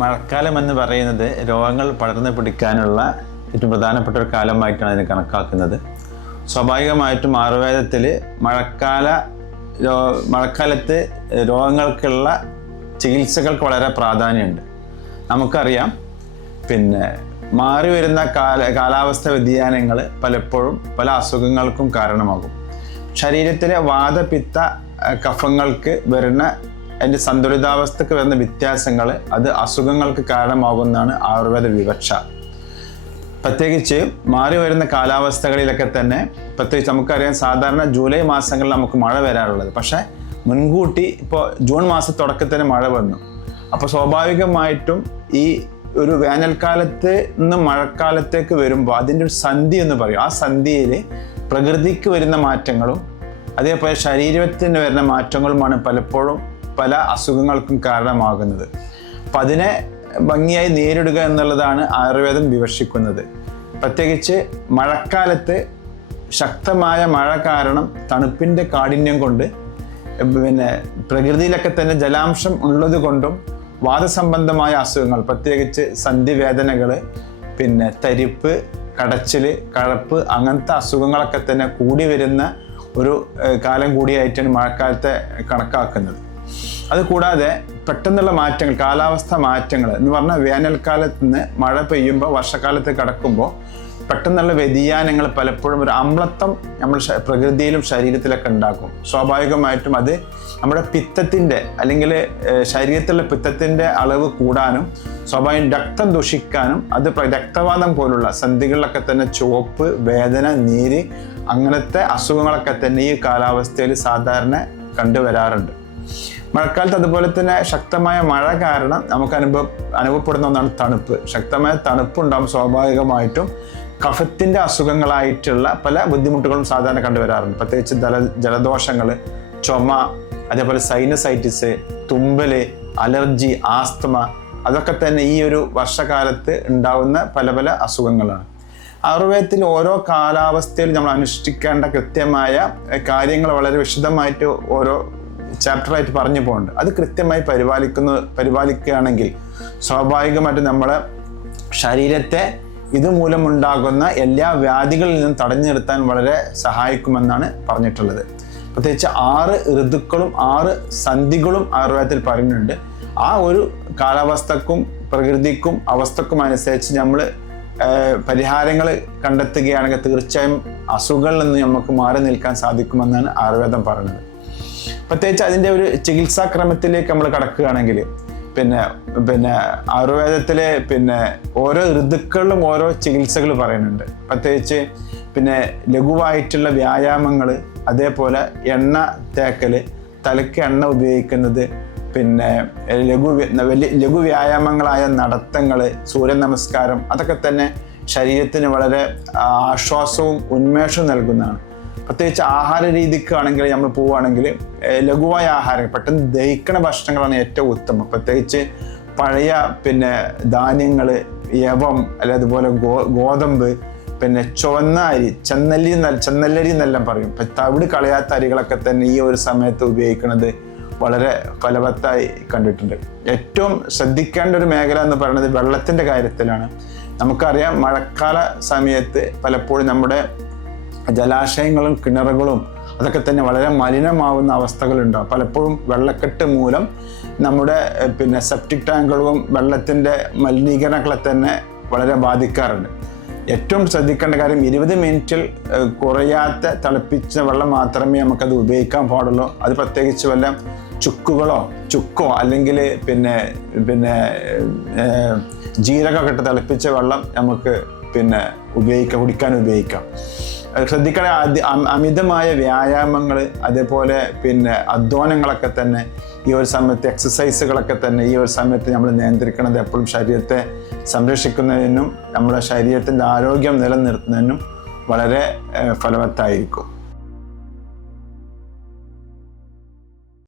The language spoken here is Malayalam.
മഴക്കാലം എന്ന് പറയുന്നത് രോഗങ്ങൾ പടർന്നു പിടിക്കാനുള്ള ഏറ്റവും പ്രധാനപ്പെട്ട ഒരു കാലമായിട്ടാണ് അതിനെ കണക്കാക്കുന്നത്. സ്വാഭാവികമായിട്ടും ആയുർവേദത്തിൽ മഴക്കാലത്ത് രോഗങ്ങൾക്കുള്ള ചികിത്സകൾക്ക് വളരെ പ്രാധാന്യമുണ്ട്. നമുക്കറിയാം, മാറി വരുന്ന കാലാവസ്ഥ വ്യതിയാനങ്ങൾ പലപ്പോഴും പല അസുഖങ്ങൾക്കും കാരണമാകും. ശരീരത്തിലെ വാതപിത്ത കഫങ്ങൾക്ക് വരുന്ന അതിൻ്റെ സന്തുലിതാവസ്ഥക്ക് വരുന്ന വ്യത്യാസങ്ങൾ അത് അസുഖങ്ങൾക്ക് കാരണമാകുന്നതാണ് ആയുർവേദ വിവക്ഷ. പ്രത്യേകിച്ച് മാറി വരുന്ന കാലാവസ്ഥകളിലൊക്കെ തന്നെ, പ്രത്യേകിച്ച് നമുക്കറിയാം സാധാരണ ജൂലൈ മാസങ്ങളിൽ നമുക്ക് മഴ വരാറുള്ളത്. പക്ഷേ മുൻകൂട്ടി ഇപ്പോൾ ജൂൺ തുടക്കത്തിൽ തന്നെ മഴ വന്നു. അപ്പോൾ സ്വാഭാവികമായിട്ടും ഈ ഒരു വേനൽക്കാലത്ത് നിന്ന് മഴക്കാലത്തേക്ക് വരുമ്പോൾ അതിൻ്റെ ഒരു സന്ധി എന്ന് പറയും. ആ സന്ധിയിൽ പ്രകൃതിക്ക് വരുന്ന മാറ്റങ്ങളും അതേപോലെ ശരീരത്തിന് വരുന്ന മാറ്റങ്ങളുമാണ് പലപ്പോഴും പല അസുഖങ്ങൾക്കും കാരണമാകുന്നത്. അപ്പം അതിനെ ഭംഗിയായി നേരിടുക എന്നുള്ളതാണ് ആയുർവേദം വിവക്ഷിക്കുന്നത്. പ്രത്യേകിച്ച് മഴക്കാലത്ത് ശക്തമായ മഴ കാരണം തണുപ്പിൻ്റെ കാഠിന്യം കൊണ്ട് പ്രകൃതിയിലൊക്കെ തന്നെ ജലാംശം ഉള്ളത് കൊണ്ടും വാതസംബന്ധമായ അസുഖങ്ങൾ, പ്രത്യേകിച്ച് സന്ധിവേദനകൾ, തരിപ്പ്, കടച്ചിൽ, കഴപ്പ്, അങ്ങനത്തെ അസുഖങ്ങളൊക്കെ തന്നെ കൂടി വരുന്ന ഒരു കാലം കൂടിയായിട്ടാണ് മഴക്കാലത്തെ കണക്കാക്കുന്നത്. അതുകൂടാതെ പെട്ടെന്നുള്ള മാറ്റങ്ങൾ, കാലാവസ്ഥ മാറ്റങ്ങൾ എന്ന് പറഞ്ഞാൽ വേനൽക്കാലത്ത് നിന്ന് മഴ പെയ്യുമ്പോൾ വർഷക്കാലത്ത് കടക്കുമ്പോൾ പെട്ടെന്നുള്ള വ്യതിയാനങ്ങൾ പലപ്പോഴും ഒരു അമ്ലത്വം നമ്മൾ പ്രകൃതിയിലും ശരീരത്തിലൊക്കെ ഉണ്ടാക്കും. സ്വാഭാവികമായിട്ടും അത് നമ്മുടെ പിത്തത്തിൻ്റെ അല്ലെങ്കിൽ ശരീരത്തിലുള്ള പിത്തത്തിൻ്റെ അളവ് കൂടാനും സ്വാഭാവികം രക്തം ദുഷിക്കാനും അത് രക്തവാതം പോലുള്ള സന്ധികളിലൊക്കെ തന്നെ ചുവപ്പ്, വേദന, നീര്, അങ്ങനത്തെ അസുഖങ്ങളൊക്കെ തന്നെ ഈ കാലാവസ്ഥയിൽ സാധാരണ കണ്ടുവരാറുണ്ട്. മഴക്കാലത്ത് അതുപോലെ തന്നെ ശക്തമായ മഴ കാരണം നമുക്ക് അനുഭവപ്പെടുന്ന ഒന്നാണ് തണുപ്പ്. ശക്തമായ തണുപ്പുണ്ടാകും. സ്വാഭാവികമായിട്ടും കഫത്തിൻ്റെ അസുഖങ്ങളായിട്ടുള്ള പല ബുദ്ധിമുട്ടുകളും സാധാരണ കണ്ടുവരാറുണ്ട്. പ്രത്യേകിച്ച് ജലദോഷങ്ങൾ, ചുമ, അതേപോലെ സൈനസൈറ്റിസ്, തുമ്മല്, അലർജി, ആസ്തമ, അതൊക്കെ തന്നെ ഈ ഒരു വർഷകാലത്ത് ഉണ്ടാകുന്ന പല പല അസുഖങ്ങളാണ്. ആയുർവേദത്തിൽ ഓരോ കാലാവസ്ഥയിൽ നമ്മൾ അനുഷ്ഠിക്കേണ്ട കൃത്യമായ കാര്യങ്ങൾ വളരെ വിശദമായിട്ട് ഓരോ ചാപ്റ്ററായിട്ട് പറഞ്ഞു പോകുന്നുണ്ട്. അത് കൃത്യമായി പരിപാലിക്കുകയാണെങ്കിൽ സ്വാഭാവികമായിട്ട് നമ്മുടെ ശരീരത്തെ ഇതുമൂലമുണ്ടാകുന്ന എല്ലാ വ്യാധികളിൽ നിന്നും തടഞ്ഞു നിർത്താൻ വളരെ സഹായിക്കുമെന്നാണ് പറഞ്ഞിട്ടുള്ളത്. പ്രത്യേകിച്ച് 6 ഋതുക്കളും 6 സന്ധികളും ആയുർവേദത്തിൽ പറയുന്നുണ്ട്. ആ ഒരു കാലാവസ്ഥക്കും പ്രകൃതിക്കും അവസ്ഥക്കും അനുസരിച്ച് നമ്മൾ പരിഹാരങ്ങൾ കണ്ടെത്തുകയാണെങ്കിൽ തീർച്ചയായും അസുഖങ്ങളിൽ നിന്ന് നമുക്ക് മാറി നിൽക്കാൻ സാധിക്കുമെന്നാണ് ആയുർവേദം പറയുന്നത്. പ്രത്യേകിച്ച് അതിൻ്റെ ഒരു ചികിത്സാക്രമത്തിലേക്ക് നമ്മൾ കടക്കുകയാണെങ്കിൽ ആയുർവേദത്തിലെ ഓരോ ഋതുക്കളിലും ഓരോ ചികിത്സകൾ പറയുന്നുണ്ട്. പ്രത്യേകിച്ച് ലഘുവായിട്ടുള്ള വ്യായാമങ്ങൾ, അതേപോലെ എണ്ണ തേക്കൽ, തലയ്ക്ക് എണ്ണ ഉപയോഗിക്കുന്നത്, ലഘു വ്യായാമങ്ങളായ നടത്തങ്ങൾ, സൂര്യ നമസ്കാരം, അതൊക്കെ തന്നെ ശരീരത്തിന് വളരെ ആശ്വാസവും ഉന്മേഷവും നൽകുന്നതാണ്. പ്രത്യേകിച്ച് ആഹാര രീതിക്കാണെങ്കിൽ നമ്മൾ പോവുകയാണെങ്കിൽ ലഘുവായ ആഹാരം, പെട്ടെന്ന് ദഹിക്കണ ഭക്ഷണങ്ങളാണ് ഏറ്റവും ഉത്തമം. പ്രത്യേകിച്ച് പഴയ ധാന്യങ്ങൾ, യവം, അല്ലെ അതുപോലെ ഗോതമ്പ്, ചുവന്ന അരി, ചെന്നല്ലരി എന്നെല്ലാം പറയും. തവിട് കളയാത്ത അരികളൊക്കെ തന്നെ ഈ ഒരു സമയത്ത് ഉപയോഗിക്കുന്നത് വളരെ ഫലവത്തായി കണ്ടിട്ടുണ്ട്. ഏറ്റവും ശ്രദ്ധിക്കേണ്ട ഒരു മേഖല എന്ന് പറയുന്നത് വെള്ളത്തിൻ്റെ കാര്യത്തിലാണ്. നമുക്കറിയാം, മഴക്കാല സമയത്ത് പലപ്പോഴും നമ്മുടെ ജലാശയങ്ങളും കിണറുകളും അതൊക്കെ തന്നെ വളരെ മലിനമാവുന്ന അവസ്ഥകളുണ്ടാവും. പലപ്പോഴും വെള്ളക്കെട്ട് മൂലം നമ്മുടെ സെപ്റ്റിക് ടാങ്കുകളും വെള്ളത്തിൻ്റെ മലിനീകരണങ്ങളെ തന്നെ വളരെ ബാധിക്കാറുണ്ട്. ഏറ്റവും ശ്രദ്ധിക്കേണ്ട കാര്യം 20 മിനിറ്റിൽ കുറയാത്ത തിളപ്പിച്ച വെള്ളം മാത്രമേ നമുക്കത് ഉപയോഗിക്കാൻ പാടുള്ളൂ. അത് പ്രത്യേകിച്ച് വല്ല ചുക്കോ അല്ലെങ്കിൽ ജീരകമൊക്കെ ഇട്ട് തിളപ്പിച്ച വെള്ളം നമുക്ക് കുടിക്കാൻ ഉപയോഗിക്കാം. ശ്രദ്ധിക്കണ അമിതമായ വ്യായാമങ്ങൾ, അതേപോലെ അധ്വാനങ്ങളൊക്കെ തന്നെ ഈ ഒരു സമയത്ത്, എക്സസൈസുകളൊക്കെ തന്നെ ഈ ഒരു സമയത്ത് നമ്മൾ നിയന്ത്രിക്കുന്നത് എപ്പോഴും ശരീരത്തെ സംരക്ഷിക്കുന്നതിനും നമ്മുടെ ശരീരത്തിൻ്റെ ആരോഗ്യം നിലനിർത്തുന്നതിനും വളരെ ഫലവത്തായിരിക്കും.